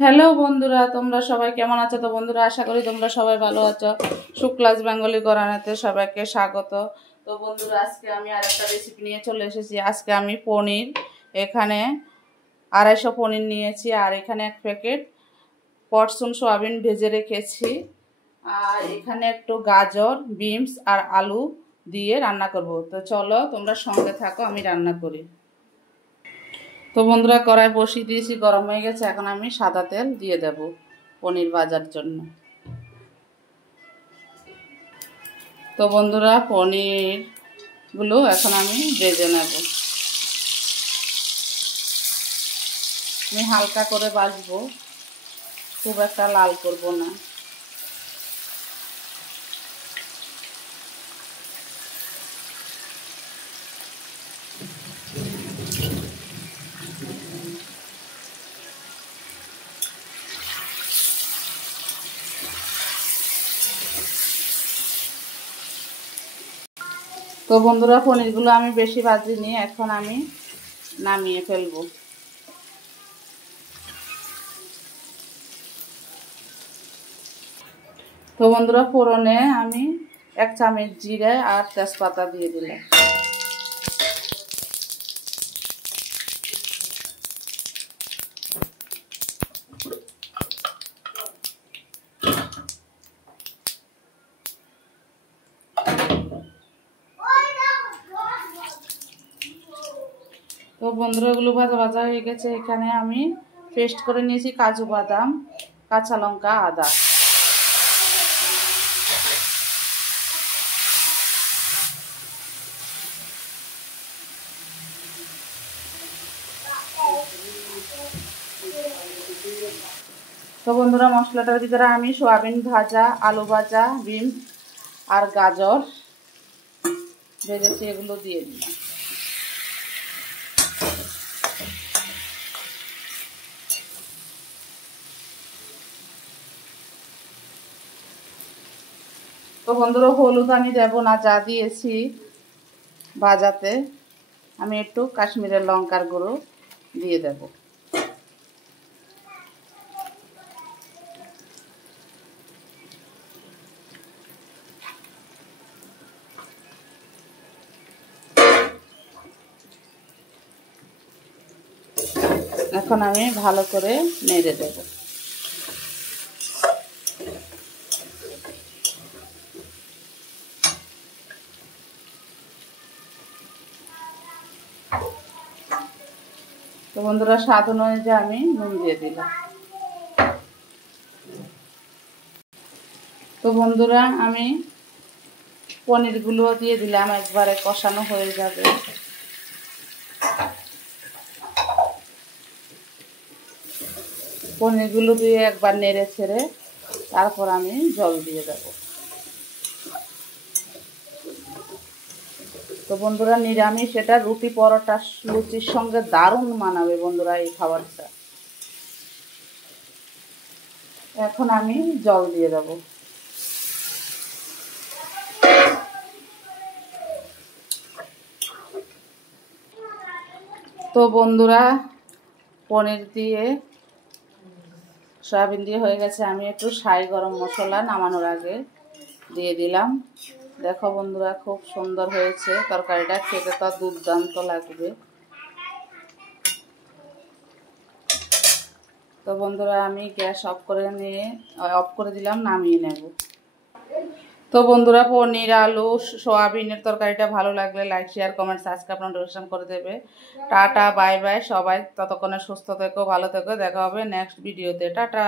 Hello বন্ধুরা, তোমরা সবাই কেমন আছো? তো বন্ধুরা, আশা করি তোমরা সবাই ভালো আছো। শুক্লাস বেঙ্গলি ঘরানাতে সবাইকে স্বাগত। তো বন্ধুরা, আজকে আমি আরেকটা রেসিপি নিয়ে চলে এসেছি। আজকে আমি পনির, এখানে 250 পনির নিয়েছি, আর এখানে 1 প্যাকেট পটসন সোয়াবিন ভেজে রেখেছি, আর এখানে একটু গাজর, বিনস আর আলু দিয়ে রান্না করব। তো চলো তোমরা সঙ্গে থাকো, আমি রান্না করি। তো বন্ধুরা, কড়াই বসিয়ে দিয়েছি, গরম হয়ে গেছে। এখন আমি সাদা তেল দিয়ে দেব পনির ভাজার জন্য। তো বন্ধুরা, পনিরগুলো এখন আমি ভেজে নেব। আমি হালকা করে ভাজবো, খুব একটা লাল করব না। তো বন্ধুরা, পনিরগুলো আমি বেশি ভাজিনি, এখন আমি নামিয়ে ফেলবো। তো বন্ধুরা, ফোড়নে আমি 1 চামচ জিরে আর তেজপাতা দিয়ে দিলাম। তো বন্ধুরা, এগুলো ভাজা ভাজা হয়ে গেছে। এখানে আমি পেস্ট করে নিয়েছি কাজু বাদাম, কাঁচা লঙ্কা, আদা। তো বন্ধুরা, মশলাটার ভিতরে আমি সোয়াবিন ভাজা, আলু ভাজা, বিনস আর গাজর ভেজেছি, এগুলো দিয়ে দিলাম। তো বন্ধুরা, হলুদ আমি দেবো না, যা দিয়েছি ভাজাতে। আমি একটু কাশ্মীরের লঙ্কার গুঁড়ো দিয়ে দেব। এখন আমি ভালো করে নেড়ে দেব। তো বন্ধুরা, স্বাদ অনুযায়ী আমি নুন দিয়ে দিলাম। তো বন্ধুরা, আমি পনিরগুলো দিয়ে দিলাম, একবারে কষানো হয়ে যাবে। পনিরগুলো দিয়ে একবার নেড়ে ছেড়ে তারপর আমি জল দিয়ে দেব। তো বন্ধুরা, নিরামিষ এটা রুটি, পরোটা, লুচির সঙ্গে দারুণ মানাবে বন্ধুরা এই খাবারটা। এখন আমি জল দিয়ে দেব। তো বন্ধুরা, পনির দিয়ে সয়াবিন দিয়ে হয়ে গেছে। আমি একটু শাহি গরম মশলা নামানোর আগে দিয়ে দিলাম। দেখো বন্ধুরা, খুব সুন্দর হয়েছে তরকারিটা, খেতে তো দুর্দান্ত লাগবে। তো বন্ধুরা, আমি গ্যাস অফ করে দিলাম, নামিয়ে নেব। তো বন্ধুরা, পনির, আলু, সোয়াবিনের তরকারিটা ভালো লাগলে like, share, comment, subscribe, notification করে দেবে। টাটা, বাই বাই সবাই। ততক্ষণে সুস্থ থেকো, ভালো থেকো। দেখা হবে নেক্সট ভিডিওতে। টাটা।